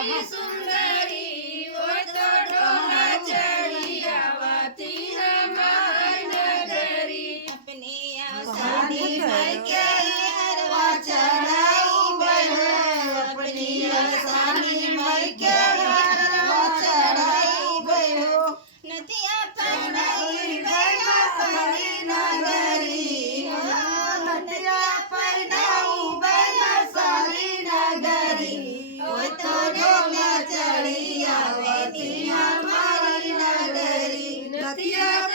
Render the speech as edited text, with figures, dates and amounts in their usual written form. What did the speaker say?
મોટી સુંદરી હોય તો ડોલા ચડી આવતી અમારી નગરી अपनी आसानी में के हरवा चढ़ाई बहू अपनी आसानी में के हरवा चढ़ाई बहू नदिया पहनाई गया सारी नगरी नदिया पहनाई गया सारी नगरी ओ तो डोला चढ़ी आवती हमारी नगरी નદિયા